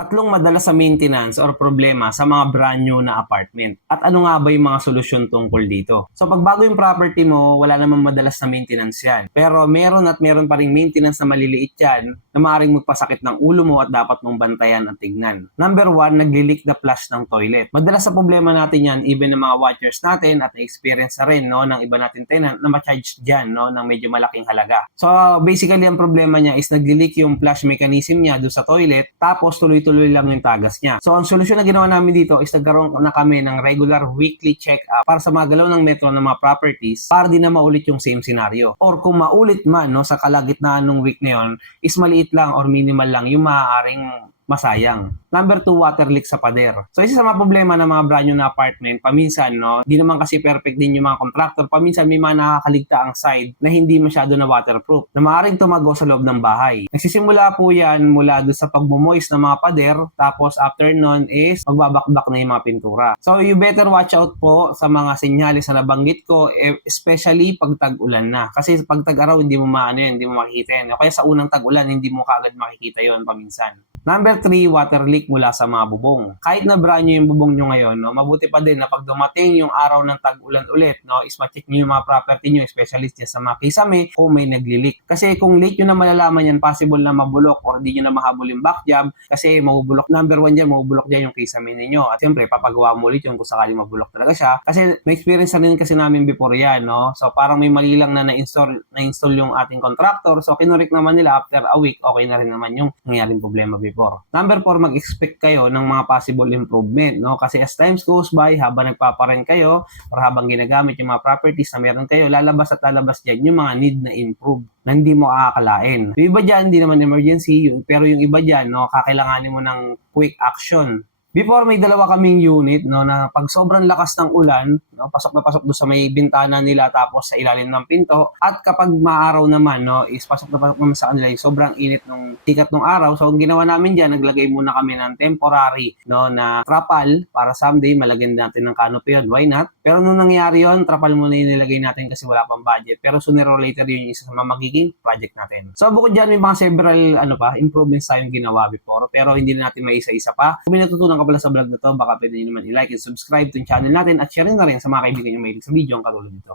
Tatlong madalas sa maintenance or problema sa mga brand new na apartment. At ano nga ba yung mga solusyon tungkol dito? So pag bago yung property mo, wala namang madalas na maintenance yan. Pero meron at meron pa ring maintenance na maliliit yan na maaaring magpasakit ng ulo mo at dapat mong bantayan at tignan. Number one, nagli-leak the flush ng toilet. Madalas sa problema natin yan, even ng mga watchers natin at na-experience na rin no, ng iba natin tenant na ma-charge dyan no, ng medyo malaking halaga. So basically ang problema niya is nagli-leak yung flush mechanism niya doon sa toilet tapos tuloy-tuloy lang yung tagas niya. So ang solusyon na ginawa namin dito is nagkaroon na kami ng regular weekly check-up para sa mga galaw ng metro ng mga properties para di na maulit yung same scenario. Or kung maulit man no, sa kalagitnaan ng week na yun, is maliit lang or minimal lang yung maaaring masayang. Number two, water leak sa pader. So, isa sa mga problema ng mga brand new na apartment, paminsan, no, di naman kasi perfect din yung mga contractor. Paminsan may mga nakakaligta ang side na hindi masyado na waterproof, na maaaring tumago sa loob ng bahay. Nagsisimula po yan mula doon sa pagmumoist ng mga pader, tapos after nun is magbabakbak na yung mga pintura. So, you better watch out po sa mga senyales na nabanggit ko, eh, especially pag tag-ulan na. Kasi pag tag-araw, hindi mo maano yan, hindi mo makikita yan. Kaya sa unang tag-ulan, hindi mo kagad makikita yon paminsan. Number 3, water leak mula sa mga bubong. Kahit na brand new yung bubong nyo ngayon, no, mabuti pa din na pag dumating yung araw ng tag-ulan ulit, no, is ma-check nyo yung mga property nyo, specialist dyan sa mga kisame, kung may nagli-leak. Kasi kung late nyo na malalaman yan, possible na mabulok or di nyo na mahabol yung back job kasi mabubulok. Number 1 dyan, mabubulok dyan yung kisame ninyo. At siyempre, papagawa mo ulit yung kung sakaling mabulok talaga siya. Kasi may experience na rin kasi namin before yan, no? So parang may mali lang na na-install, na-install yung ating contractor. So kinurik naman nila after a week, okay na rin naman yung nangyaring problema before. Number 4, mag-expect kayo ng mga possible improvement, no? Kasi as times goes by, habang nagpaparent kayo or habang ginagamit yung mga properties na meron kayo, lalabas at lalabas dyan yung mga need na improve na hindi mo aakalain. Yung iba dyan, hindi naman emergency, yung, pero yung iba dyan, no, kakailanganin mo ng quick action. Before may dalawa kaming unit no na pag sobrang lakas ng ulan, no, pasok na pasok do sa may bintana nila tapos sa ilalim ng pinto at kapag maaraw naman no is pasok na pasok naman sa kanila yung sobrang init ng tikat ng araw. So ang ginawa namin diyan, naglagay muna kami ng temporary no na trapal para someday malagyan natin ng canopy yun. Why not? Pero nung nangyari yon, trapal muna yung nilagay natin kasi wala pang budget. Pero sooner or later yun yung isa sa mga magiging project natin. So bukod dyan, may mga several ano pa, improvements tayong ginawa before pero hindi na natin maisa-isa pa. Kung may natutunan ka pala sa vlog na to, baka pwede naman i-like and subscribe to channel natin at share na rin sa mga kaibigan nyo mahilig sa video ang katulad nito.